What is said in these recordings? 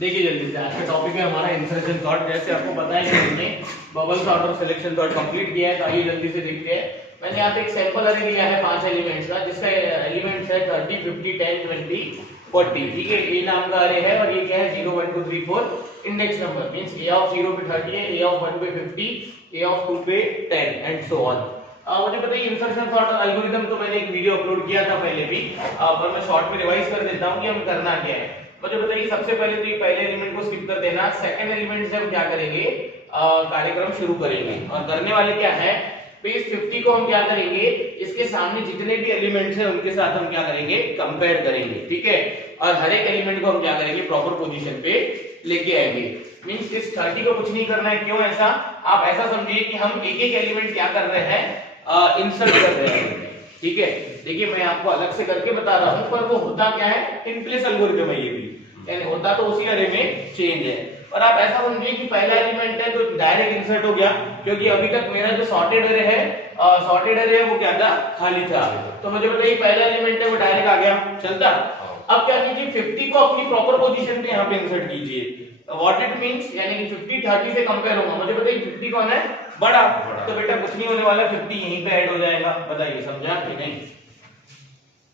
देखिए जल्दी से, आज का टॉपिक है हमारा इंसर्शन सॉर्ट। जैसे आपको पता है कि हमने बबल सॉर्ट और सिलेक्शन सॉर्ट कंप्लीट किया है, तो आइए जल्दी से देखते हैं। मैंने यहाँ पे एक सैंपल अरे लिया है 5 एलिमेंट्स का, जिसका एलिमेंट्स है 30, 50, 10, 20, 40। ठीक है, ए नाम का अरे है और ये क्या है 0, 1, 2, 3, 4 index number. Means A of 0 पे 30 है, ए ऑफ 1 पे 50, ए ऑफ 2 पे 10 एंड सो ऑन। मुझे पता है इंसर्शन सॉर्ट एल्गोरिथम तो मैंने एक वीडियो अपलोड किया था पहले भी, पर मैं शॉर्ट में रिवाइज कर देता हूँ कि हमें करना क्या है। मुझे बताइए सबसे पहले तो ये पहले एलिमेंट को स्किप कर देना। सेकंड एलिमेंट से हम क्या करेंगे, कार्यक्रम शुरू करेंगे और करने वाले क्या है, पेज 50 को हम क्या करेंगे, इसके सामने जितने भी एलिमेंट्स हैं उनके साथ हम क्या करेंगे, कंपेयर करेंगे। ठीक है, और हर एक एलिमेंट को हम क्या करेंगे, प्रॉपर पोजीशन पे लेके आएंगे। मींस इस 30 को कुछ नहीं करना है। क्यों ऐसा, आप ऐसा समझिए कि हम एक एक एलिमेंट क्या कर रहे हैं, इंसर्ट कर रहे हैं। ठीक है, देखिए मैं आपको अलग से करके बता रहा हूं, पर वो होता क्या है, इन प्लेस एल्गोरिथम है ये भी, यानी होता तो उसी अरे में चेंज है। और आप ऐसा समझिए कि पहला एलिमेंट है तो डायरेक्ट इंसर्ट हो गया, क्योंकि अभी तक मेरा जो सॉर्टेड अरे है, वो क्या था, खाली था। तो मुझे बताइए पहला एलिमेंट है वो डायरेक्ट आ गया, चलता। अब क्या कीजिए, 50 को अपनी प्रॉपर पोजीशन पे यहाँ पे इंसर्ट कीजिए। व्हाट इट मींस, यानी कि 50 30 से कंपेयर होगा। मुझे बताइए 50 कौन है, बड़ा, तो बेटा कुछ नहीं होने वाला, 50 यहीं पे ऐड हो जाएगा। बताइए समझा कि नहीं,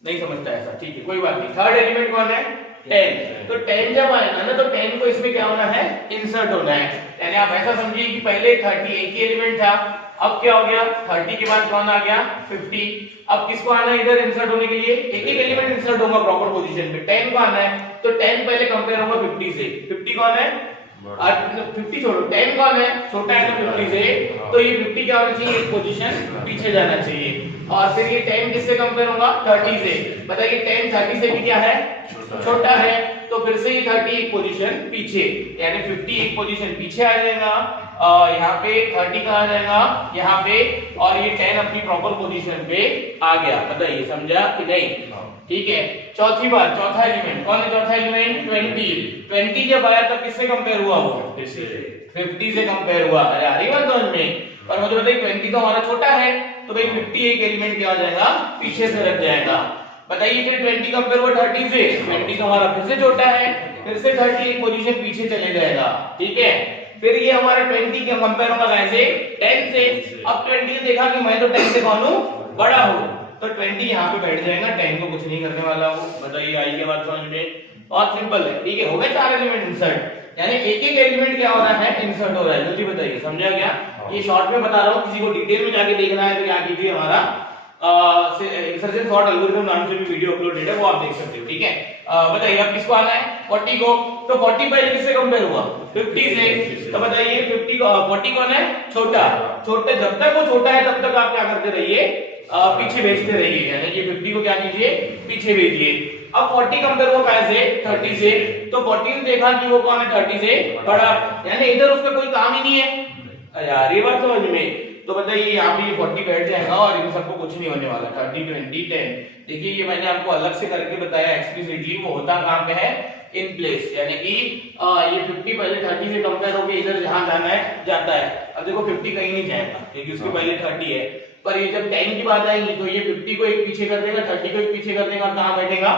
नहीं समझता ऐसा, ठीक है कोई बात नहीं। थर्ड एलिमेंट कौन है, 10। तो 10 जब आएगा ना, तो 10 को इसमें क्या होना है, इंसर्ट होना है। यानी आप ऐसा समझिए कि पहले 30 एक ही एलिमेंट था, अब क्या हो गया, 30 के बाद कौन आ गया, 50। अब किसको आना है इधर इंसर्ट होने के लिए, एक एक एलिमेंट इंसर्ट होगा प्रॉपर पोजीशन पे। 10 को आना है, तो 10 पहले कंपेयर होगा 50 से। 50 कौन है, 50 छोड़ो, 10 कौन है, छोटा है तो 50 से, तो ये 50 क्या होना चाहिए, एक पोजीशन पीछे जाना चाहिए। और फिर ये 10 किससे कंपेयर होगा, 30 से। बताइए 10 30 से भी क्या है, छोटा है, तो फिर से ये 30 एक पोजीशन पीछे, यानी 50 एक पोजीशन पीछे आ जाएगा। यहाँ पे 30 कहाँ आ जाएगा, यहाँ पे, और ये 10 अपनी प्रॉपर पोजीशन पे आ गया। बताइए समझा कि नहीं, ठीक है। चौथी बात, चौथा एलिमेंट कौन है, चौथा एलिमेंट 20। 20 जब आया तब किससे कंपेयर हुआ, वो 50 से कंपेयर हुआ। अरे आ रही बात समझ में। पर मुझे बताइए 20 तो हमारा छोटा है, तो भाई 50 एक एलिमेंट क्या हो जाएगा, पीछे से रख जाएगा। बताइए फिर 20 कंपेयर हुआ 30 से, 20 तो हमारा फिर से छोटा है, फिर से 30 एक पोजीशन पीछे चले जाएगा। ठीक है, फिर ये हमारे 20 के कंपेयर होगा कैसे, 10 से। अब 20 ने देखा कि मैं तो 10 से कौन हूं, बड़ा हूं, तो 20 यहाँ पे बैठ जाएगा, 10 को कुछ नहीं करने वाला वो। बताइए आई के बाद समझ में, बहुत सिंपल है। ठीक है, हो गए 4 एलिमेंट इंसर्ट, यानी एक एक एलिमेंट क्या हो रहा है, इंसर्ट हो रहा है। जल्दी बताइए समझा क्या, ये शॉर्ट में बता रहा हूँ, किसी को डिटेल में जाके देखना है तो क्या कीजिए, हमारा इंसर्शन सॉर्ट एल्गोरिथम नाम से भी वीडियो अपलोडेड है, वो आप देख सकते हो। ठीक है, बताइए अब किसको आना है, 40 को। तो 40 पहले किससे कंपेयर हुआ, 50 से। तो बताइए 50 को 40 कौन है, छोटा, छोटे, जब तक वो छोटा है तब तक आप क्या करते रहिए, पीछे भेजते रहिए, यानी कि 50 को क्या कीजिए, पीछे भेजिए। अब 40 कंपेयर हुआ कैसे, 30 से, तो 40 ने देखा कि वो कौन है, 30 से बड़ा, यानी इधर उसका कोई काम ही नहीं है। यार ये बात समझ में। तो बताइए यहाँ पे 40 बैठ जाएगा और इन सबको कुछ नहीं होने वाला, 30, 20, 10। देखिए ये मैंने आपको अलग से करके बताया एक्सप्लिसिटली, वो होता कहाँ पे है, इन प्लेस, यानी कि ये 50 पहले 30 से कंपेयर होके इधर जहां जाना है जाता है। अब देखो 50 कहीं नहीं जाएगा क्योंकि उसके पहले 30 है, पर ये जब 10 की बात आएगी तो ये 50 को एक पीछे कर देगा, 30 को एक पीछे कर देगा, कहां बैठेगा,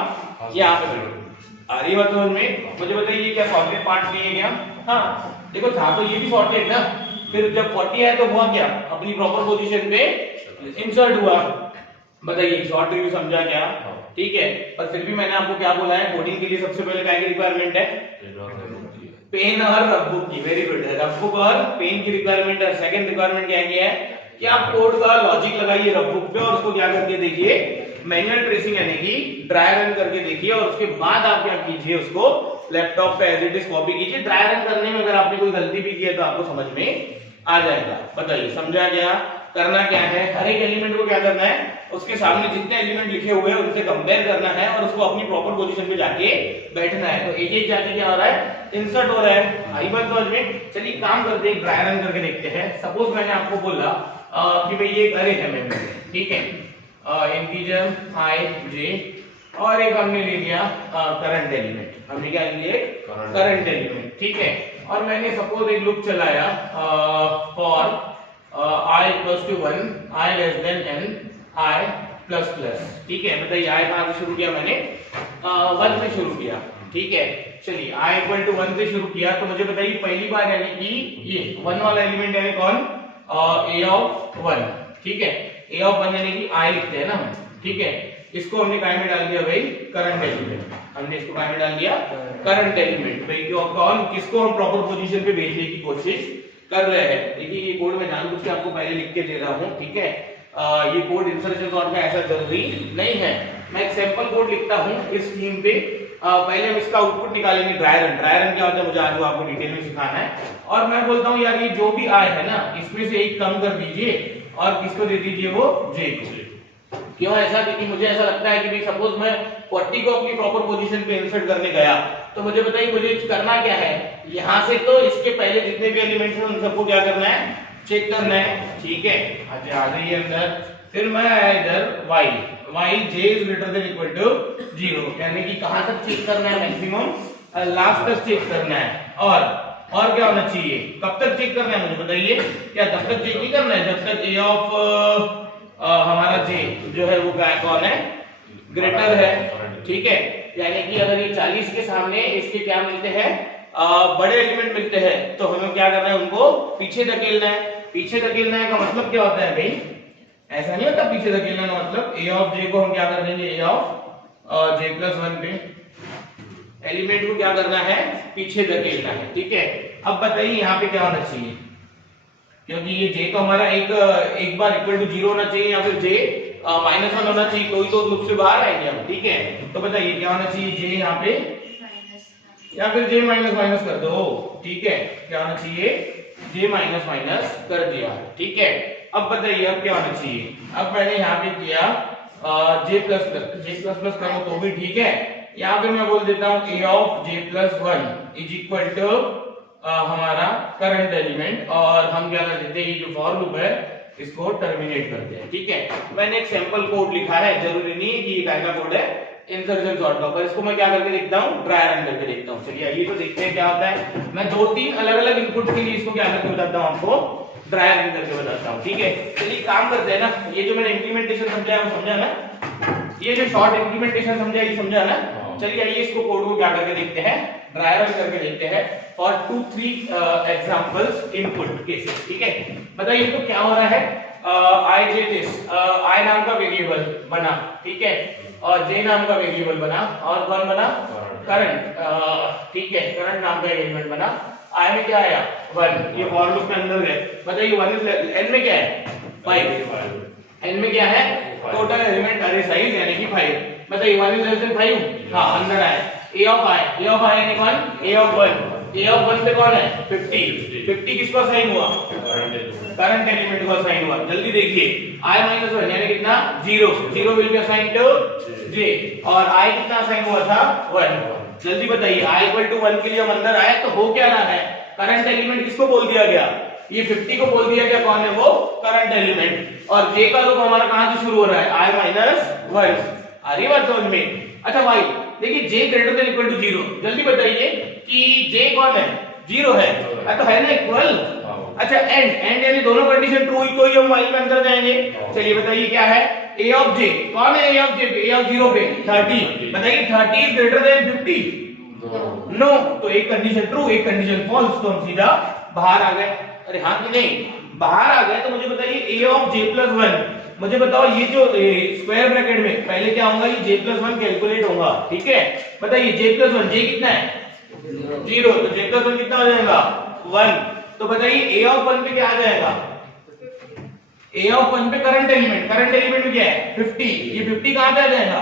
यहाँ पे बैठेगा। आ रही बात समझ में। मुझे बताइए क्या सॉर्टेड पार्ट लिए गया, हाँ देखो था तो ये भी सॉर्टेड ना, फिर जब 40 है तो हुआ क्या, अपनी प्रॉपर पोजीशन पे इंसर्ट हुआ। बताइए शॉर्ट रिव्यू समझा क्या, ठीक है। पर फिर भी मैंने आपको क्या बोला है, कोडिंग के लिए सबसे पहले क्या की रिक्वायरमेंट है, पेन और रफ बुक की। वेरी गुड, रफ बुक और पेन की रिक्वायरमेंट है। सेकंड रिक्वायरमेंट क्या है कि आप कोड का लॉजिक लगाइए रफ बुक पे और उसको क्या करके देखिए, मैनुअल ट्रेसिंग यानी कि ड्राई रन करके देखिए, और उसके बाद आप क्या कीजिए, उसको लैपटॉप पे एज इट इज कॉपी कीजिए। ड्राई रन करने में अगर आपने कोई गलती भी की है तो आपको समझ में आ जाएगा। बताइए समझा क्या, करना क्या है, हर एक एलिमेंट को क्या करना है, उसके सामने जितने एलिमेंट लिखे हुए हैं उनसे कंपेयर करना है और उसको अपनी प्रॉपर पोजीशन पे जाके बैठना है। तो एक एक जाके क्या हो रहा है, इंसर्ट हो रहा है। आई बात समझ में। चलिए काम करते हैं, ड्राई रन करके देखते हैं। सपोज मैंने आपको बोला कि भाई ये एक अरे है मेमोरी, ठीक है, इंटीजर i j, और एक हमने ले लिया करंट एलिमेंट, हमने क्या लिए, करंट एलिमेंट, ठीक है। और मैंने सपोज एक लूप चलाया for i equals to 1, i less than n, i plus plus, ठीक है। बताइए i कहां से शुरू किया मैंने, 1 से शुरू किया, ठीक है। चलिए i इक्वल टू 1 से शुरू किया तो मुझे बताइए पहली बार यानी कि ये 1 वाला एलिमेंट यानी कौन, a ऑफ 1, ठीक है, a ऑफ 1 यानी कि i लिखते हैं ना हम, ठीक है, इसको हमने काय में डाल दिया भाई, करंट एलिमेंट, हमने इसको काय में डाल दिया, करंट एलिमेंट भाई, क्यों कौन किसको हम प्रॉपर पोजीशन पे भेजने की कोशिश कर रहे हैं। देखिए ये कोड मैं जानबूझ के आपको पहले लिख के दे रहा हूं, ठीक है, ये कोड इंसर्शन सॉर्ट में ऐसा जरूरी नहीं है, मैं एक सैंपल कोड लिखता हूं इस थीम पे, पहले हम इसका आउटपुट निकालेंगे ड्राई रन, ड्राई रन क्या होता है मुझे आज आपको डिटेल में सिखाना है, और मैं बोलता हूं यार ये जो भी आए है ना इसमें से एक कम कर दीजिए और किसको दे दीजिए वो j को। क्यों ऐसा, क्योंकि मुझे ऐसा लगता है कि भाई सपोज मैं 40 को अपनी प्रॉपर पोजीशन पे इंसर्ट करने गया तो मुझे बताइए मुझे करना क्या है, यहां से तो इसके पहले जितने भी एलिमेंट्स हैं उन सबको क्या करना है, चेक करना है, ठीक है, अच्छा आ जाइए अंदर, फिर मैं आया इधर y while j is greater than equal to 0, यानी कि कहां तक चेक करना है, मैक्सिमम लास्ट तक चेक करना है, और क्या होना चाहिए, कब तक चेक करना है मुझे बताइए, क्या तब तक चेक नहीं करना है जब तक a ऑफ हमारा j जो है वो कौन है, ग्रेटर है, ठीक है, यानी कि अगर ये 40 के सामने इसके क्या मिलते हैं, बड़े एलिमेंट मिलते हैं तो हमें क्या करना है, उनको पीछे धकेलना है, पीछे धकेलना है का मतलब क्या होता है भाई, ऐसा नहीं होता पीछे धकेलने का मतलब a ऑफ j को हम क्या कर देंगे, a ऑफ j प्लस 1 पे एलिमेंट को क्या करना है, पीछे धकेलना है, ठीक है। अब बताइए यहाँ पे क्या होना चाहिए, क्योंकि ये j तो हमारा एक बार इक्वल टू 0 होना चाहिए या फिर j -1 होना चाहिए, कोई तो लूप से बाहर आएंगे हम, ठीक है, तो बताइए क्या होना चाहिए, j यहाँ पे या फिर j माइनस कर दो, ठीक है, क्या होना चाहिए, j माइनस कर दिया, ठीक है। अब बताइए अब क्या होना चाहिए, अब मैंने यहाँ पे किया j प्लस करो तो भी ठीक है, या फिर मैं बोल देता हूँ a of j plus 1 is equal to हमारा करंट एलिमेंट, और हम क्या कर देते हैं, ये जो फॉर लूप है इसको टर्मिनेट करते हैं, ठीक है। मैंने एक सैंपल कोड लिखा है, जरूरी नहीं है कि ये क्या कोड है, इंसर्शन सॉर्ट का, पर इसको मैं क्या करके देखता हूँ, ड्राई रन करके देखता हूँ। चलिए आइए तो देखते हैं क्या होता है, मैं 2-3 अलग-अलग इनपुट के लिए इसको क्या करके बताता हूँ, आपको ड्राई रन करके बताता हूँ, ठीक है। चलिए काम करते हैं ना, ये जो मैंने इंप्लीमेंटेशन समझाया वो समझा ना, ये जो शॉर्ट इंप्लीमेंटेशन समझा ये समझा ना, चलिए आइए इसको कोड को क्या करके देखते हैं, ड्राई रन करके देखते हैं फॉर 2-3 एग्जांपल्स इनपुट केसेस, ठीक है। बताइए तो क्या हो रहा है, i j this i नाम का वेरिएबल बना, ठीक है, और j नाम का वेरिएबल बना, और कौन बना, करंट, ठीक है, करंट नाम का एलिमेंट बना, i में क्या आया 1, ये फॉर लूप के अंदर गए, बताइए 1 इज n में क्या है 5, n में क्या है टोटल एलिमेंट अरे साइज यानी कि 5, बताइए 1 इज लेस देन 5, हां अंदर आए, a ऑफ i यानी कौन, a ऑफ 1 पे कौन है 50 किसको असाइन हुआ, करंट एलिमेंट को असाइन हुआ, जल्दी देखिए i - 1 यानी कितना 0 will be assign to j, और i कितना असाइन हुआ था 1, जल्दी बताइए i इक्वल टू 1 के लिए हम अंदर आए तो हो क्या रहा है, करंट एलिमेंट किसको बोल दिया गया, ये 50 को बोल दिया गया, कौन है वो, करंट एलिमेंट, और j का लूप हमारा कहां से शुरू हो रहा है, i - 1, आ रही बात समझ में। अच्छा भाई देखिए j greater than equal to 0, जल्दी बताइए कि j कौन है 0 है, तो है ना इक्वल, अच्छा एंड यानी दोनों कंडीशन ट्रू ही तो ही हम while में अंदर जाएंगे, चलिए बताइए क्या है, a ऑफ j कौन है, a ऑफ j पे, a ऑफ 0 पे 30, बताइए 30 इज ग्रेटर देन 50, नो, तो एक कंडीशन ट्रू एक कंडीशन फॉल्स, तो हम सीधा बाहर आ गए, अरे हाँ कि नहीं, बाहर आ गए, तो मुझे बताइए a ऑफ j प्लस 1, मुझे बताओ ये जो स्क्वायर ब्रैकेट में पहले क्या होगा, ये j प्लस 1 कैलकुलेट होगा, ठीक है, बताइए j प्लस 1, j कितना है 0, तो j प्लस 1 कितना हो जाएगा 1, तो बताइए a ऑफ 1 पे क्या आ जाएगा, a ऑफ 1 पे करंट एलिमेंट में क्या है 50, ये 50 कहां पे आ जाएगा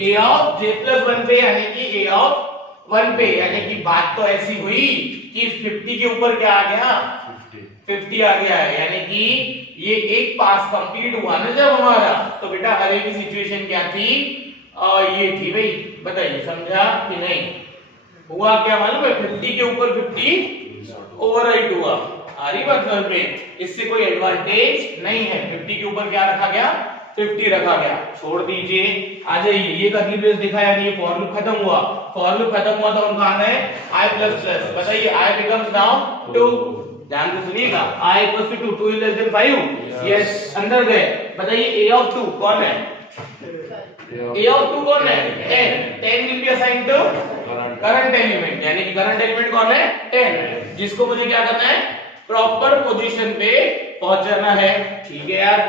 a ऑफ j प्लस 1 पे, यानी कि a ऑफ 1 पे, यानी कि बात तो ऐसी हुई कि 50 के ऊपर क्या आ गया 50 आ गया है, यानी कि ये एक पास कंप्लीट हुआ ना जब हमारा, तो बेटा अरे की सिचुएशन क्या थी, ये थी भाई, बताइए समझा कि नहीं, हुआ क्या मालूम है, 50 के ऊपर 50 ओवरराइट हुआ, आ रही बात समझ में, इससे कोई एडवांटेज नहीं है, 50 के ऊपर क्या रखा गया 50 रखा गया, छोड़ दीजिए, आ जाइए, ये कर्ली ब्रेस दिखा यानी ये फॉर लूप खत्म हुआ, तो हम कहां है i प्लस, बताइए i बिकम्स नाउ 2, ध्यान से सुनिएगा, i equals to 2 is less than 5, yes अंदर गए, बताइए a ऑफ 2 कौन है A of 2 कौन है 10 will be assigned to current element, यानी कि करंट एलिमेंट कौन है 10, जिसको मुझे क्या करना है प्रॉपर पोजीशन पे पहुंचाना है। ठीक है यार।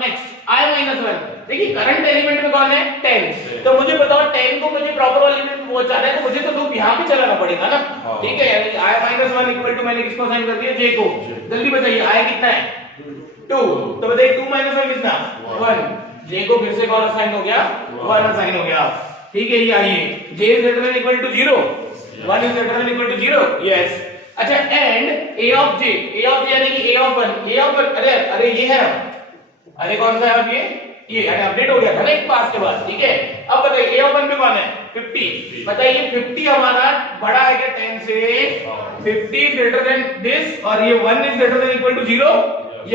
नेक्स्ट I-1, देखिए करंट एलिमेंट में कौन है 10, तो मुझे बताओ 10 को मुझे प्रॉपर एलिमेंट में पहुंचाना है तो मुझे तो लूप यहाँ पे चलाना पड़ेगा ना। ठीक है, यानी I-1 इक्वल टू मैंने किसको असाइन कर दिया J को। जल्दी बताइए I कितना है 2, तो बताइए 2 - 1 कितना 1, J को फिर से कौन असाइन हो गया 1 असाइन हो गया। ठीक है, ये आइए J is greater than equal to 0, 1 is greater than equal to 0, yes। अच्छा एंड A of J यानी कि A of 1, अरे ये है, अरे कौन सा है अब ये यानी अपडेट हो गया था ना एक पास के बाद। ठीक है, अब बताइए A of 1 पे कौन है 50, बताइए 50 हमारा बड़ा है क्या 10 से, 50 is greater than this और ये 1 is greater than equal to 0,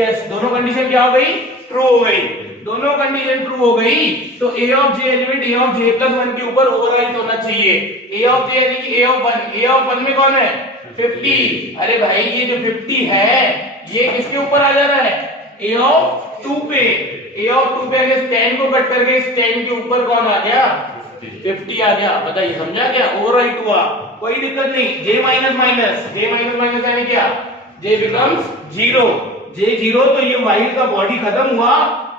yes। दोनों कंडीशन क्या हो गई ट्रू हो गई, दोनों कंडीशन ट्रू हो गई, तो A of J element A of J plus 1 के ऊपर ओवरराइट होना चाहिए। A of J यानी कि A of 1 में कौन है 50, अरे भाई ये जो 50 है ये किसके ऊपर आ जा रहा है A of 2 पे, A of 2 पे इस 10 को कट करके इस 10 के ऊपर कौन आ गया 50 आ गया। बताइए समझा क्या, ओवरराइट हुआ, कोई दिक्कत नहीं। J माइनस यानी क्या J becomes 0, J 0 तो ये while का बॉडी खत्म हुआ,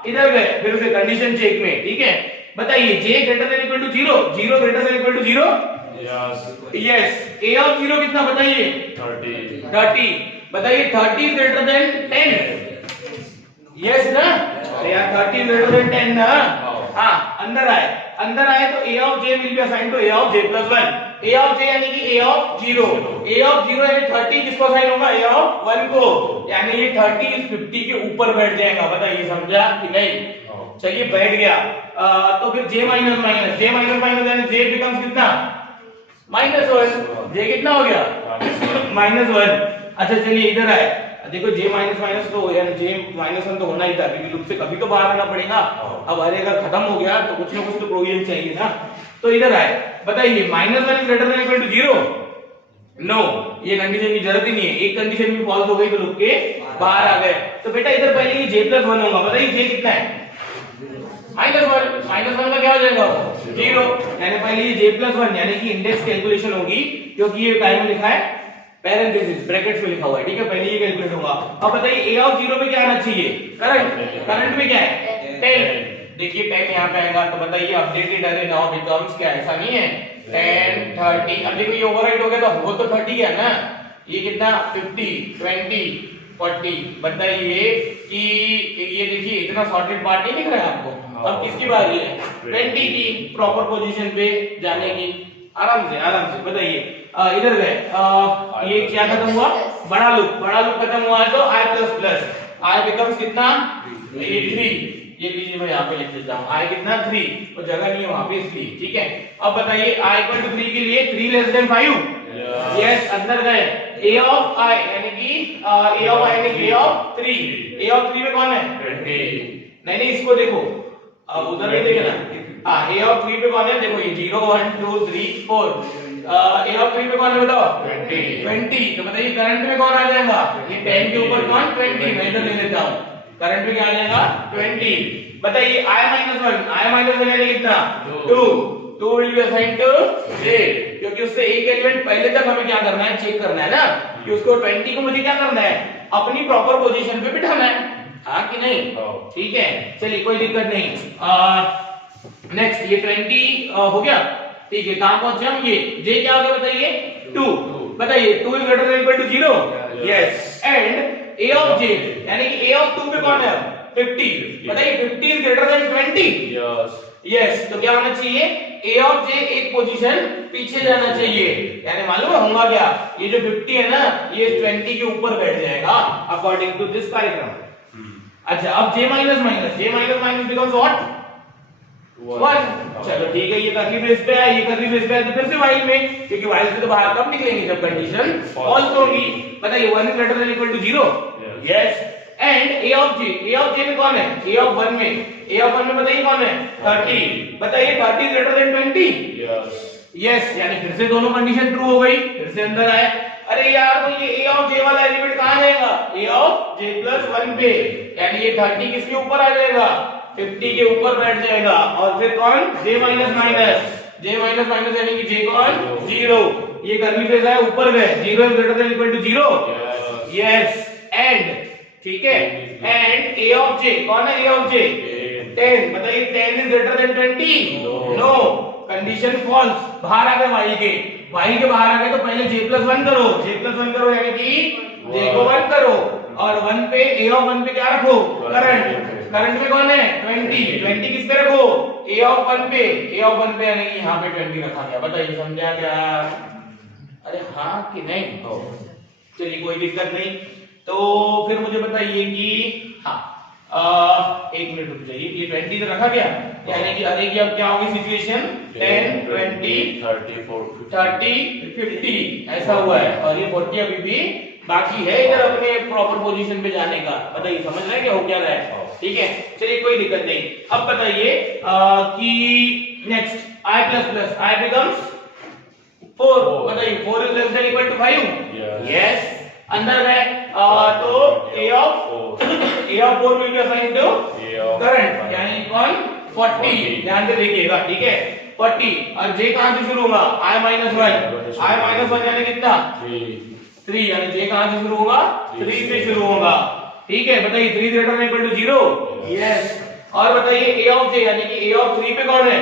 इधर गए फिर से कंडीशन चेक में। ठीक है, बताइए J greater than equal to 0, 0 greater than equal to 0, yes। A of 0 कितना बताइए 30, बताइए 30 is greater than 10, yes ना, अरे यार 30 is greater than 10 ना। हाँ अंदर आए तो A of J will be assigned to A of J plus 1, A of J यानी कि A of 0, A of 0 यानी 30 किसको असाइन होगा A of 1 को, यानी ये 30 इस 50 के ऊपर बैठ जाएगा। बताइए समझा कि नहीं, चलिए बैठ गया। तो फिर J माइनस यानी J becomes कितना -1, J कितना हो गया -1। अच्छा चलिए इधर आए, देखो J माइनस तो यानी J -1 तो होना ही था क्योंकि लूप से कभी तो बाहर आना पड़ेगा। अब अरे अगर खत्म हो गया तो कुछ ना कुछ तो प्रोविजन चाहिए ना, तो इधर आए, बताइए -1 is greater than equal to 0, no, ये कंडीशन की जरूरत ही नहीं है, एक कंडीशन भी फॉल्स हो गई तो लूप के बाहर आ गए। तो बेटा इधर पहले ये J plus 1 होगा, बताइए J कितना है -1 का क्या हो जाएगा 0, यानी पहले ये J plus 1 यानी कि इंडेक्स कैलकुलेशन होगी, क्योंकि ये टाइम में लिखा है पैरेंथेसिस ब्रैकेट्स में लिखा हुआ है। ठीक है, पहले ये कैलकुलेट होगा। अब बताइए A of 0 पे क्या आना चाहिए करंट में क्या है 10, देखिए 10 यहाँ पे आएगा, तो बताइए अपडेटेड अरे नाउ बिकम्स क्या, ऐसा नहीं है 10 30। अब देखो ये ओवरराइट हो गया तो वो तो 30 गया ना, ये कितना 50 20 40। बताइए कि ये देखिए इतना सॉर्टेड पार्ट नहीं दिख रहा है आपको। अब किसकी बारी है 20 की प्रॉपर पोजीशन पे जाने की, आराम से बताइए इधर गए, ये क्या खत्म हुआ बड़ा लूप खत्म हुआ है तो I plus plus I becomes कितना ये 3, ये लीजिए मैं यहाँ पे लिख देता हूँ I कितना 3, तो जगह नहीं है वहां पे इसलिए। ठीक है, अब बताइए I इक्वल टू 3 के लिए 3 लेस देन 5, यस अंदर गए A of I यानी कि A of I यानी कि A of 3, A of 3 में कौन है 20, नहीं इसको देखो अब उधर नहीं देखे ना, A of 3 पे कौन है देखो ये 0 1 2 3 4, A of 3 पे कौन है बताओ 20, तो बताइए करंट में कौन आ जाएगा ये 10 के ऊपर कौन 20, मैं इधर ले लेता हूँ, करंट में क्या आ जाएगा 20। बताइए I-1 यानी कितना 2 will be assigned to J, क्योंकि उससे एक एलिमेंट पहले तक हमें क्या करना है चेक करना है ना, कि उसको 20 को मुझे क्या करना है अपनी प्रॉपर पोजीशन पे बिठाना है, हाँ कि नहीं। ठीक है चलिए कोई दिक्कत नहीं। नेक्स्ट ये 20 हो गया, ठीक है कहां पहुंचे हम, ये J क्या हो गया बताइए 2, बताइए 2 is greater than equal to 0, yes and A of J यानी कि A of 2 पे कौन है 50, बताइए 50 is greater than 20, yes तो क्या होना चाहिए A of J एक पोजीशन पीछे जाना चाहिए, यानी मालूम है होगा क्या ये जो 50 है ना ये 20 के ऊपर बैठ जाएगा अकॉर्डिंग टू दिस कार्यक्रम। अच्छा अब J माइनस बिकम्स व्हाट 1, चलो ठीक है ये करली ब्रेस पे है, ये करली ब्रेस पे है तो फिर से while में, क्योंकि while से तो बाहर कब निकलेंगे जब कंडीशन फॉल्स होगी। बताइए 1 is greater than equal to 0, yes and A of J में कौन है A of 1 में बताइए कौन है 30, बताइए 30 is greater than 20, yes यानी फिर से दोनों कंडीशन ट्रू हो गई, फिर से अंदर आए। अरे यार तो ये A of J वाला एलिमेंट कहां जाएगा A of J plus 1 पे, यानी ये 30 किसके ऊपर आ जाएगा 50 के ऊपर बैठ जाएगा और फिर कौन j माइनस माइनस यानी कि j कौन 0, ये कर्ली ब्रेस है ऊपर गए 0 is greater than equal to 0, yes and ठीक है एंड a ऑफ j कौन है a ऑफ j 10, बताइए 10 is greater than 20, no condition false, बाहर आ गए y के बाहर आ गए तो पहले j+1 करो यानी कि j को 1 करो और 1 पे a ऑफ 1 पे क्या रखो करंट में कौन है 20 किस पे रखो a ऑफ 1 पे यानी कि यहाँ पे 20 रखा गया, बताइए समझा क्या? अरे हाँ कि नहीं? चलिए कोई दिक्कत नहीं, तो फिर मुझे बताइए कि हाँ एक मिनट रुक जाइए, ये 20 तो रखा गया यानी कि अरे की अब क्या होगी सिचुएशन 10 20 30 50 ऐसा हुआ है और ये 40 अभी भी बाकी है इधर अपने प्रॉपर पोजीशन पे जाने का, बताइए समझ रहे हैं क्या हो क्या रहा है? ठीक है चलिए कोई दिक्कत नहीं। अब बताइए कि next i plus i becomes 4, बताइए 4 is less than equal to 5, yes अंदर है तो a of 4 will be assigned to current यानी कौन 40, ध्यान से देखिएगा ठीक है 40 और j कहां से शुरू होगा i माइनस 1 यानी कितना 3 यानी j कहां से शुरू होगा 3 से शुरू होगा, ठीक है बताइए 3 greater than equal to 0, yes और बताइए a ऑफ j यानी कि a ऑफ 3 पे कौन है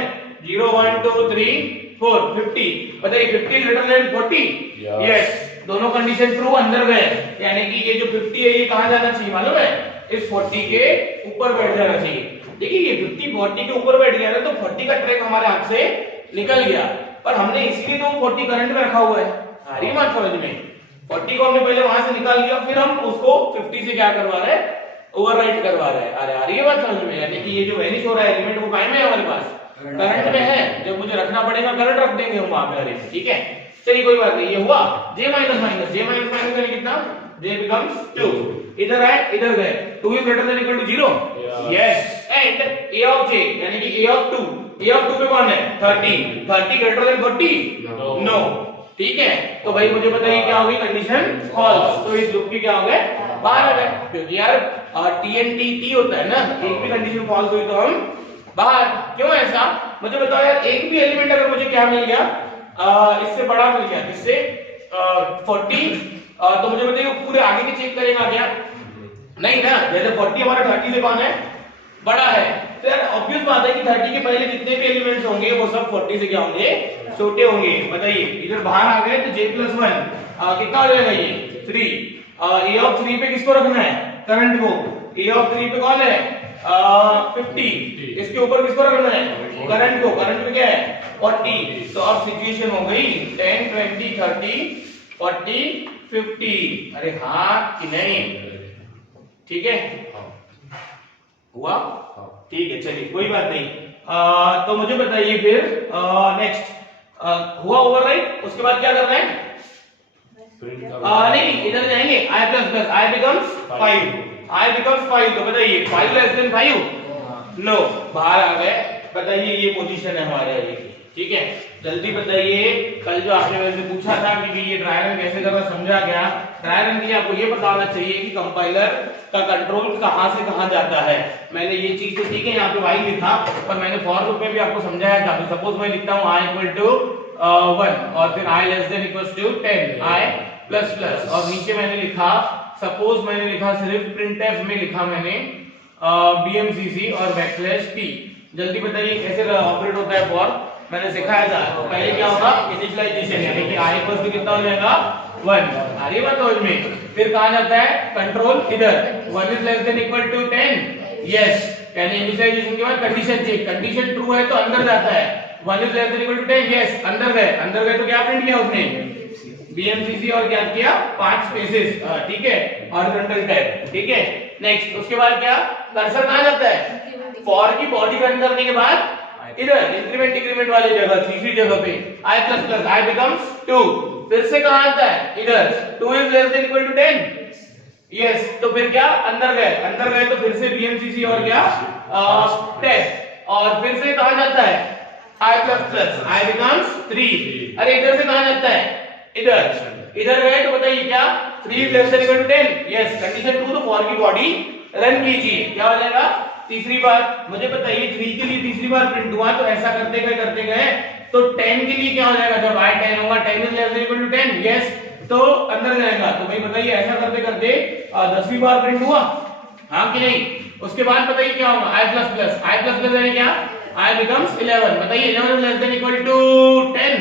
0 1 2 3 4 50, बताइए 50 ग्रेटर देन 40, यस दोनों कंडीशन ट्रू अंदर गए यानी कि ये जो 50 है ये कहां जाना चाहिए मालूम है इस 40 के ऊपर बैठ जाना चाहिए, देखिए ये 50 40 के ऊपर बैठ गया ना तो 40 का ट्रैक हमारे हाथ से निकल गया, पर हमने इसीलिए तो 40 करंट में रखा हुआ है, आ रही बात समझ में 40 को हमने पहले वहां से निकाल लिया फिर हम उसको 50 से क्या करवा रहे हैं ओवरराइट करवा रहे हैं, अरे आ रही है बात समझ में, यानी कि ये जो वैनिश हो रहा है एलिमेंट वो कायम है हमारे पास करंट में है, जब मुझे रखना पड़ेगा करंट रख देंगे हम वहां पे अरे ठीक है चलिए कोई बात नहीं, ये हुआ j माइनस यानी कितना j बिकम्स 2, इधर है इधर गए 2 is greater than equal to 0, yes and a of j यानी कि a ऑफ 2 पे कौन है 30 ग्रेटर देन 40, नो ठीक है तो भाई मुझे बताइए क्या होगी कंडीशन फॉल्स, तो इस लूप की क्या हो गए बाहर आ गए, क्योंकि यार t होता है ना एक भी कंडीशन फॉल्स हुई तो हम बाहर, क्यों ऐसा मुझे बताओ यार, एक भी एलिमेंट अगर मुझे क्या मिल गया इससे बड़ा मिल गया इससे 40 तो मुझे बताइए पूरे आगे के चेक करेगा क्या नहीं ना, जैसे 40 हमारा 30 से कौन है बड़ा है तो यार ऑब्वियस बात है कि 30 के पहले जितने भी एलिमेंट्स होंगे वो सब 40 से क्या होंगे छोटे होंगे, बताइए इधर बाहर आ गए तो j+1 कितना हो जाएगा ये 3, a ऑफ 3 पे किसको रखना है करंट को, a ऑफ 3 पे कौन है 50, इसके ऊपर किसको रखना है करंट को, करंट में क्या है 40, तो अब सिचुएशन हो गई 10 20 30 40 50, अरे हाँ कि नहीं ठीक है हुआ ठीक है चलिए कोई बात नहीं, तो मुझे बताइए फिर नेक्स्ट हुआ ओवरराइट, उसके बाद क्या करना है नहीं इधर जाएंगे i प्लस i बिकम्स 5 तो बताइए 5 लेस देन 5, नो बाहर आ गए, बताइए ये पोजीशन है हमारे ठीक है जल्दी बताइए, कल जो आपने मेरे से पूछा था कि ये ड्राई रन कैसे करना समझा क्या, ड्राई रन के लिए आपको ये पता होना चाहिए कि कंपाइलर का कंट्रोल कहां से कहां जाता है, मैंने ये चीज तो ठीक है यहाँ पे y लिखा पर मैंने फॉर लूप में भी आपको समझाया था, सपोज मैं लिखता हूँ i इक्वल टू 1 और फिर i less than equal to 10 i plus plus और नीचे मैंने लिखा सपोज मैंने लिखा सिर्फ printf में लिखा मैंने bmcc और \t, जल्दी बताइए कैसे ऑपरेट होता है फॉर, मैंने सिखाया था तो पहले क्या होगा इनिशियलाइजेशन यानी कि i इक्वल टू कितना हो जाएगा 1, आ रही बात समझ में, फिर कहां जाता है कंट्रोल इधर 1 is less than equal to 10, yes यानी इनिशियलाइजेशन के बाद कंडीशन चेक, कंडीशन ट्रू है तो अंदर जाता है 1 is less than equal to 10, yes अंदर गए तो क्या प्रिंट किया उसने bmcc और क्या किया 5 स्पेसेस, ठीक है हॉरिजॉन्टल टैब, ठीक है नेक्स्ट उसके बाद क्या कर्सर कहां जाता है फॉर की बॉडी रन करने के बाद इधर इंक्रीमेंट डिक्रीमेंट वाली जगह तीसरी जगह पे i प्लस i बिकम्स 2, फिर से कहां आता है इधर 2 is less than equal to 10, yes तो फिर क्या अंदर गए तो फिर से bmcc और क्या टेस्ट और फिर से कहां जाता है i प्लस i बिकम्स 3, अरे इधर से कहां जाता है इधर गए तो बताइए क्या 3 less than equal to 10, yes condition 2 तो फॉर की बॉडी रन कीजिए क्या हो जाएगा तीसरी बार मुझे बताइए 3 के लिए तीसरी बार प्रिंट हुआ, तो ऐसा करते गए तो 10 के लिए क्या हो जाएगा, जब i 10 होगा 10 is less than equal to 10, yes, तो अंदर जाएगा। तो भाई बताइए ऐसा करते करते 10वीं बार प्रिंट हुआ, हाँ कि नहीं। उसके बाद बताइए क्या होगा, i प्लस प्लस यानी क्या, i बिकम्स 11। बताइए 11 is less than equal to 10,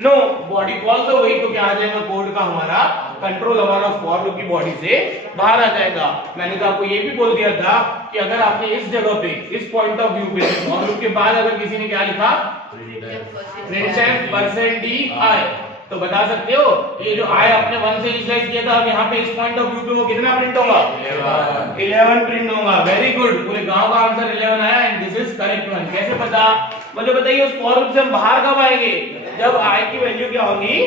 no, body false हो गई, तो क्या आ जाएगा, कोड का हमारा कंट्रोल हमारा फॉर लूप की बॉडी से बाहर आ जाएगा। मैंने तो आपको ये भी बोल दिया था कि अगर आपने इस जगह पे, इस पॉइंट ऑफ व्यू पे फॉर लूप के बाद अगर किसी ने क्या लिखा, %di, तो बता सकते हो ये जो i आपने 1 से इनिशियलाइज किया था, अब यहाँ पे इस पॉइंट ऑफ व्यू पे वो कितना प्रिंट होगा, 11 प्रिंट होगा। वेरी गुड, पूरे गांव का आंसर 11 आया and this is correct one. कैसे पता, मुझे बताइए उस फॉर लूप से हम बाहर कब आएंगे, जब i की वैल्यू क्या होगी,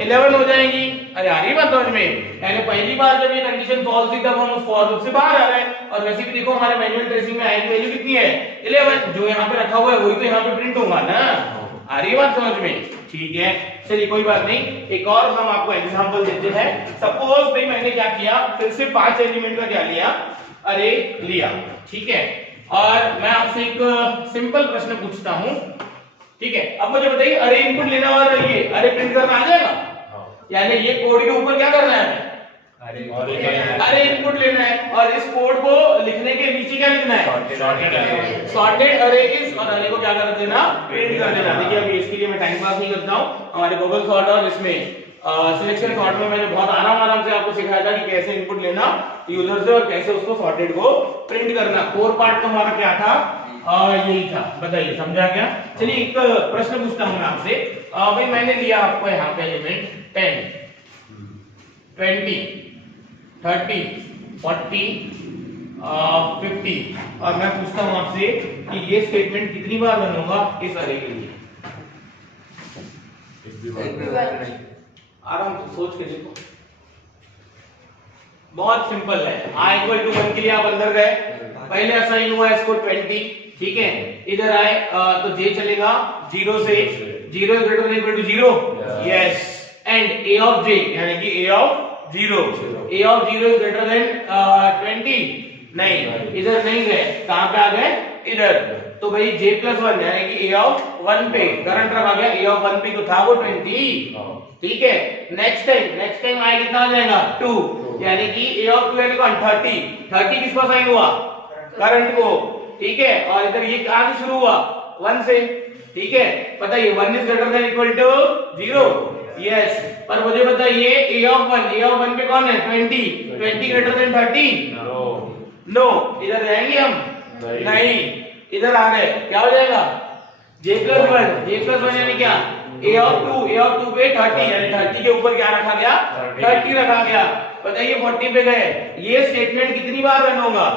11 हो जाएगी। अरे आ रही बात समझ में, यानी पहली बार जब ये कंडीशन फॉल्स थी तब हम उस फॉर लूप से बाहर आ रहे हैं। और वैसे भी देखो हमारे मैनुअल ट्रेसिंग में i की वैल्यू कितनी है, 11, जो यहाँ पे रखा हुआ है वही तो यहाँ पे प्रिंट होगा ना। आ रही बात समझ में, ठीक है, चलिए कोई बात नहीं। एक और हम आपको एग्जांपल देते हैं। सपोज भाई मैंने क्या किया, फिर से 5 एलिमेंट का क्या लिया, अरे लिया, ठीक है, और मैं आपसे एक सिंपल प्रश्न पूछता हूं, ठीक है। अब मुझे बताइए अरे इनपुट लेना और ये अरे प्रिंट करना आ जाएगा, यानी ये कोड के ऊपर क्या करना है, अरे इनपुट लेना है, और इस कोड को लिखने के नीचे क्या लिखना है, सॉर्टेड अरे इज, और अरे को क्या कर देना, प्रिंट कर देना। देखिए अभी इसके लिए मैं टाइम पास नहीं करता हूं, हमारे बबल सॉर्ट और इसमें सिलेक्शन सॉर्ट में मैंने बहुत आराम से आपको सिखाया था कि कैसे इनपुट लेना यूजर से और कैसे उसको सॉर्टेड को प्रिंट करना। कोर पार्ट तो हमारा क्या था, यही था। बताइए समझा क्या। चलिए एक प्रश्न पूछता हूं मैं आपसे, भाई मैंने लिया आपको यहाँ पे एलिमेंट 10, 20, 30, 40, 50, और मैं पूछता हूं आपसे कि ये स्टेटमेंट कितनी बार रन होगा इस अरे के लिए। आराम से सोच के देखो, बहुत सिंपल है। i इक्वल टू 1 के लिए आप अंदर गए, पहले असाइन हुआ इसको 20, ठीक है, इधर आए तो j चलेगा 0 से, 0 is greater than equal to 0, yes, and a of j यानी कि a of 0 is greater than 20, नहीं, इधर नहीं गए, कहां पे आ गए, इधर। तो भाई j प्लस 1 यानी कि a ऑफ 1 पे करंट रखा गया, a ऑफ 1 पे तो था वो 20, ठीक है। नेक्स्ट टाइम i कितना आ जाएगा 2, यानी कि a ऑफ 2 यानी कौन 30 किसको असाइन हुआ, करंट को, ठीक है। और इधर ये कहां से शुरू हुआ, 1 से, ठीक है। पता है 1 is greater than equal to 0, yes. पर मुझे बताइए a ऑफ 1 पे कौन है 20 ग्रेटर देन 30, नो, इधर रहेंगे हम, नहीं, इधर आ गए, क्या हो जाएगा j प्लस 1 यानी क्या, a ऑफ 2 पे 30 यानी 30 के ऊपर क्या रखा गया, 30 रखा गया। बताइए 40 पे गए, ये स्टेटमेंट कितनी बार रन होगा,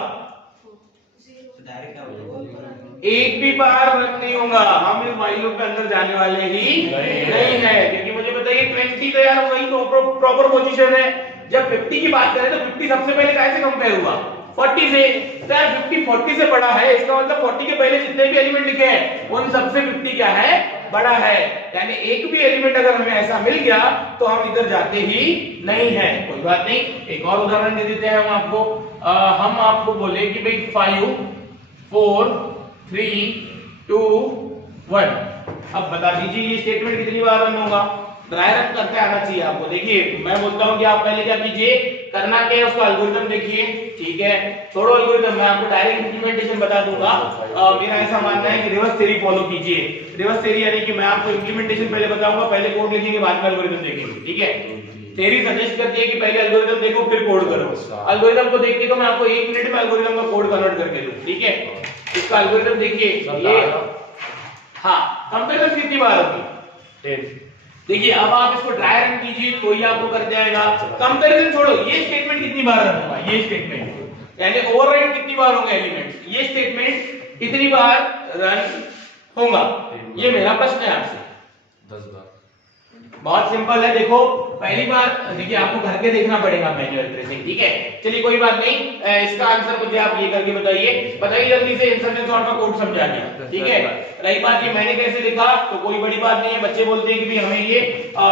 एक भी बार रन नहीं होगा। हम इस व्हाइल लूप के अंदर जाने वाले ही नहीं है, क्योंकि मुझे बताइए 20 तो यार वही तो प्रॉपर पोजीशन है। जब 50 की बात करें तो 50 सबसे पहले कैसे कंपेयर हुआ, 40 से, तो यार 50 40 से बड़ा है, इसका मतलब 40 के पहले जितने भी एलिमेंट लिखे हैं उन सबसे 50 क्या है, बड़ा है। यानी एक भी एलिमेंट अगर हमें ऐसा मिल गया तो हम इधर जाते ही नहीं है। कोई बात नहीं, एक और उदाहरण दे देते हैं हम आपको। हम आपको बोले कि भाई 5 4 3 2 1, अब बता दीजिए ये स्टेटमेंट कितनी बार रन होगा। ड्राई रन करते आना चाहिए आपको। देखिए मैं बोलता हूं कि आप पहले क्या कीजिए, करना क्या है उसका एल्गोरिथम देखिए, ठीक है, छोड़ो एल्गोरिथम, मैं आपको डायरेक्ट इंप्लीमेंटेशन बता दूंगा। मेरा ऐसा मानना है कि रिवर्स थ्योरी फॉलो कीजिए। रिवर्स थ्योरी यानी कि मैं आपको इंप्लीमेंटेशन पहले बताऊंगा, पहले कोड लिखेंगे बाद में एल्गोरिथम देखेंगे, ठीक है। थ्योरी सजेस्ट करती है कि पहले एल्गोरिथम देखो फिर कोड करो। एल्गोरिथम को देख के तो मैं आपको 1 मिनट में एल्गोरिथम का कोड कन्वर्ट करके दूं, ठीक है। इसका एल्गोरिथम देखिए, ये हाँ कंपैरिजन कितनी बार होगी 10। देखिए अब आप इसको ड्राई रन कीजिए तो ही आपको कर जाएगा। कंपैरिजन छोड़ो, ये स्टेटमेंट कितनी बार रन होगा, ये स्टेटमेंट यानी ओवरराइड कितनी बार होगा एलिमेंट्स, ये स्टेटमेंट कितनी बार रन होगा, ये मेरा प्रश्न है आपसे। 10 बार। बहुत सिंपल है, देखो पहली बार देखिए आपको घर के देखना पड़ेगा मैनुअल ट्रेसिंग, ठीक है। चलिए कोई बात नहीं, इसका आंसर मुझे आप ये करके बताइए जल्दी से। इंसर्शन सॉर्ट का कोड समझा दिया, ठीक है। रही बात ये मैंने कैसे लिखा तो कोई बड़ी बात नहीं है। बच्चे बोलते हैं कि भाई हमें ये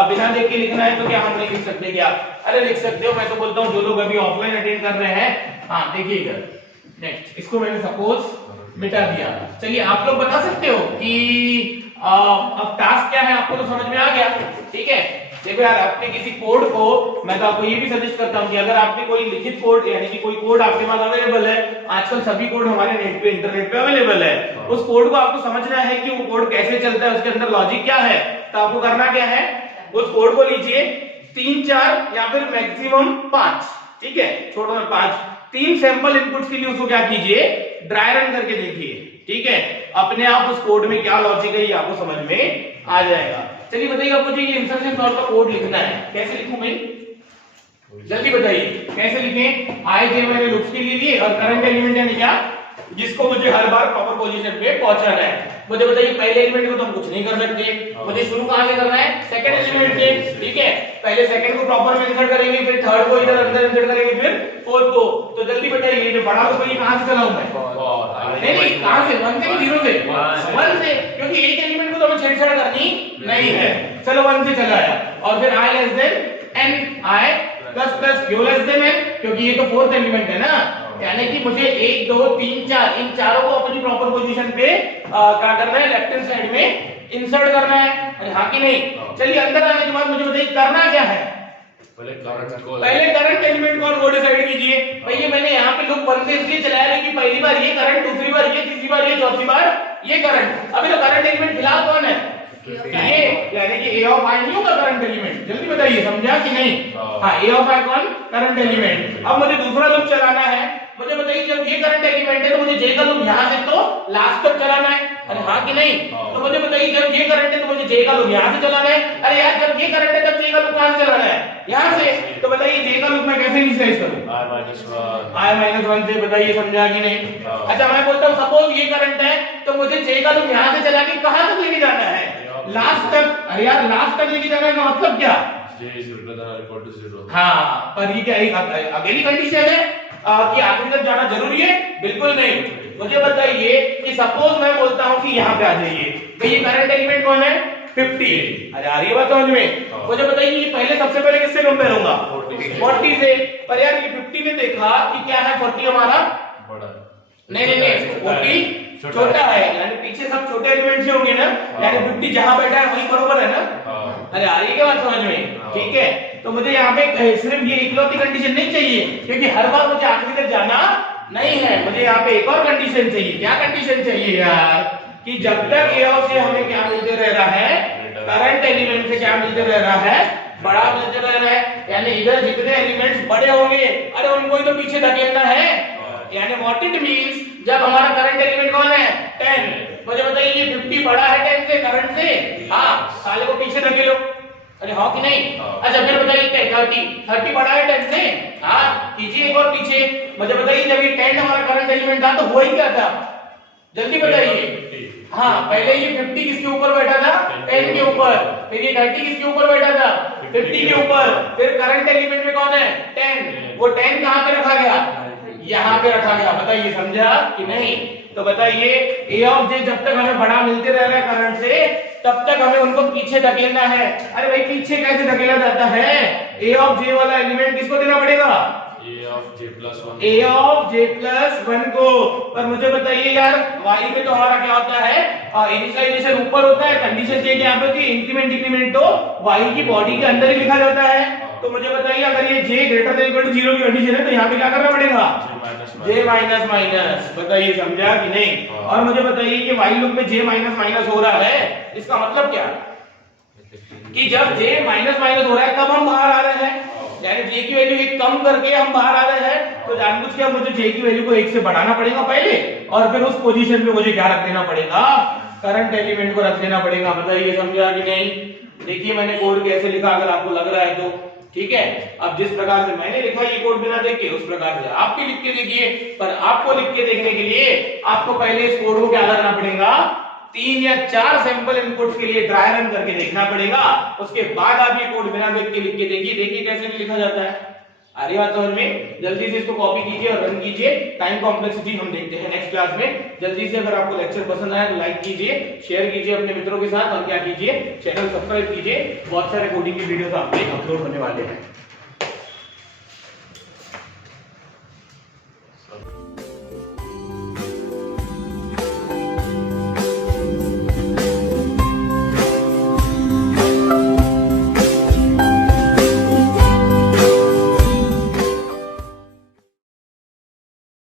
बिना देख के लिखना है, तो क्या हम नहीं लिख सकते क्या? अरे लिख सकते हो। मैं तो बोलता हूँ जो लोग अभी ऑफलाइन अटेंड कर रहे हैं, हाँ देखिए इधर नेक्स्ट इसको मैंने सपोज मिटा दिया। चलिए आप लोग बता सकते हो कि अब टास्क क्या है, आपको तो समझ में आ गया, ठीक है। देखो यार, आपने किसी कोड को, मैं तो आपको ये भी सजेस्ट करता हूं कि अगर आपने कोई लिखित कोड यानी कि कोई कोड आपके पास अवेलेबल है, आजकल सभी कोड हमारे नेट पे इंटरनेट पे अवेलेबल है, उस कोड को आपको समझना है कि वो कोड कैसे चलता है, उसके अंदर लॉजिक क्या है, तो आपको करना क्या है, उस कोड को लीजिए 3-4 या फिर मैक्सिमम 5, ठीक है, छोड़ो में 5, 3 सैंपल इनपुट्स के लिए उसको क्या कीजिए, ड्राई रन करके देखिए, ठीक है। अपने आप उस कोड में क्या लॉजिक है ये आपको समझ में आ जाएगा। चलिए बताइए, मुझे ये इंसर्शन सॉर्ट का कोड लिखना है, कैसे लिखूं मैं, जल्दी बताइए कैसे लिखें। आई जे मैंने लूप्स के लिए लिए और करंट एलिमेंट यानी क्या, जिसको मुझे हर बार प्रॉपर पोजीशन पे पहुंचाना है। मुझे बताइए पहले एलिमेंट को तो हम कुछ नहीं कर सकते, मुझे शुरू कहां से करना है, सेकंड एलिमेंट से, ठीक है। पहले सेकंड को प्रॉपर में इंसर्ट करेंगे, फिर थर्ड को इधर अंदर इंसर्ट करेंगे, फिर फोर्थ को। तो जल्दी बताइए जो बड़ा रूप है कहां से चलाऊं मैं, नहीं कहां से, 1 से कि 0 से, 1 से, क्योंकि एक एलिमेंट को तो हमें छेड़छाड़ करनी नहीं है। चलो 1 से चलाया, और फिर i less than n, i plus plus q less than n, क्योंकि ये तो फोर्थ एलिमेंट है ना, यानी कि मुझे 1 2 3 4 इन चारों को अपनी प्रॉपर पोजीशन पे क्या करना है, लेफ्ट हैंड साइड में इंसर्ट करना है, अरे हाँ कि नहीं। चलिए अंदर आने के बाद मुझे बताइए करना क्या है, पहले करंट एलिमेंट को वो डिसाइड कीजिए। भैया मैंने यहाँ पे लूप 1 से इसलिए चलाया है कि पहली बार ये करंट, दूसरी बार ये, तीसरी बार ये, चौथी बार ये करंट। अभी तो करंट एलिमेंट फिलहाल कौन है, ये, यानी कि a ऑफ i न्यू का करंट एलिमेंट। जल्दी बताइए समझा कि नहीं, हाँ a ऑफ i कौन, करंट एलिमेंट। अब मुझे दूसरा लूप चलाना है, मुझे बताइए जब ये करंट एलिमेंट है तो मुझे j का लूप यहाँ से तो लास्ट तक चलाना है, अरे हाँ कि नहीं। तो मुझे बताइए जब ये करंट है तो मुझे j का लूप यहाँ से चलाना है, अरे यार जब ये करंट है तब j का लूप कहाँ से चलाना है, यहाँ से। तो बताइए j का लूप मैं कैसे इनिशियलाइज करूँ, i-1 से, बताइए समझा कि नहीं। अच्छा मैं बोलता हूँ सपोज ये करंट है तो मुझे j का लूप यहाँ से चला के कहाँ तक लेके जाना है, लास्ट तक। अरे यार लास्ट तक लेके जाने का मतलब क्या, j is greater than or equal to 0। हाँ, पर ये क्या एक अकेली कंडीशन है कि आखिरी तक जाना जरूरी है, बिल्कुल नहीं। मुझे बताइए कि सपोज मैं बोलता हूँ कि यहाँ पे आ जाइए, तो ये करंट एलिमेंट कौन है, 50। अरे आ रही है बात समझ में। मुझे बताइए ये पहले सबसे पहले किससे कंपेयर होगा, 40 से। पर यार ये 50 ने देखा कि क्या है, 40 हमारा बड़ा, नहीं 40 छोटा है, यानी पीछे सब छोटे एलिमेंट से होंगे ना, यानी 50 जहां बैठा है वही बरोबर है ना। अरे आ रही है क्या बात समझ में, ठीक है। तो मुझे यहाँ पे सिर्फ ये इकलौती कंडीशन नहीं चाहिए, क्योंकि हर बार मुझे आखिरी तक जाना नहीं है, मुझे यहाँ पे एक और कंडीशन चाहिए। क्या कंडीशन चाहिए यार, कि जब तक a ऑफ j हमें क्या मिलते रह रहा है, करंट एलिमेंट से क्या मिलते रह रहा है, बड़ा मिलते रह रहा है, यानी इधर जितने एलिमेंट्स बड़े होंगे अरे उनको ही तो पीछे धकेलना है। यानी व्हाट इट मींस, जब हमारा करंट एलिमेंट कौन है, 10, मुझे बताइए ये 50 बड़ा है 10 से, करंट से, हाँ, साले को पीछे धकेलो, अरे हाँ कि नहीं। अच्छा फिर बताइए 30 बड़ा है 10 से, हाँ, कीजिए एक और पीछे। मुझे बताइए जब ये 10 हमारा करंट एलिमेंट था तो वो ही क्या था, जल्दी बताइए। हाँ, पहले ये 50 किसके ऊपर बैठा था, 10 के ऊपर, फिर ये 30 किसके ऊपर बैठा था, 50 के ऊपर, फिर करंट एलिमेंट में कौन है, 10, वो 10 कहाँ पे रखा गया, यहाँ पे रखा गया। बताइए समझा कि नहीं। तो बताइए a ऑफ j जब तक हमें बड़ा मिलते रह रहा है करंट से, तब तक हमें उनको पीछे धकेलना है। अरे भाई पीछे कैसे धकेला जाता है, a ऑफ j वाला एलिमेंट किसको देना पड़ेगा, a ऑफ j प्लस 1 को। पर मुझे बताइए यार while में तो हमारा क्या होता है, इनिशियलाइजेशन ऊपर होता है, कंडीशन चेक यहाँ पे होती है, इंक्रीमेंट डिक्रीमेंट तो while की बॉडी के अंदर ही लिखा जाता है। तो मुझे बताइए अगर ये j greater than equal to 0 की कंडीशन है तो यहाँ पे क्या करना पड़ेगा, j माइनस माइनस। बताइए समझा कि नहीं। और मुझे बताइए कि while लूप में j माइनस माइनस हो रहा है, इसका मतलब क्या, कि जब j माइनस माइनस हो रहा है तब हम बाहर आ रहे हैं, यानी j की वैल्यू 1 कम करके हम बाहर आ रहे हैं। तो जानबूझ के मुझे j की वैल्यू को 1 से बढ़ाना पड़ेगा पहले, और फिर उस पोजीशन पे मुझे क्या रख देना पड़ेगा, करंट एलिमेंट को रख देना पड़ेगा। बताइए समझा कि नहीं। देखिए मैंने कोड कैसे लिखा, अगर आपको लग रहा है तो ठीक है। अब जिस प्रकार से मैंने लिखा ये कोड बिना देख के, उस प्रकार से आप भी लिख के देखिए। पर आपको लिख के देखने के लिए आपको पहले इस कोड को क्या करना पड़ेगा, 3 या 4 सैंपल इनपुट्स के लिए ड्राई रन करके देखना पड़ेगा। उसके बाद आप ये कोड बिना देख के लिख के देखिए कैसे लिखा जाता है। आ रही बात समझ में। जल्दी से इसको कॉपी कीजिए और रन कीजिए। टाइम कॉम्प्लेक्सिटी हम देखते हैं नेक्स्ट क्लास में। जल्दी से अगर आपको लेक्चर पसंद आया तो लाइक कीजिए, शेयर कीजिए अपने मित्रों के साथ, और क्या कीजिए, चैनल सब्सक्राइब कीजिए। बहुत सारे कोडिंग की वीडियोस आपके अपलोड होने वाले हैं।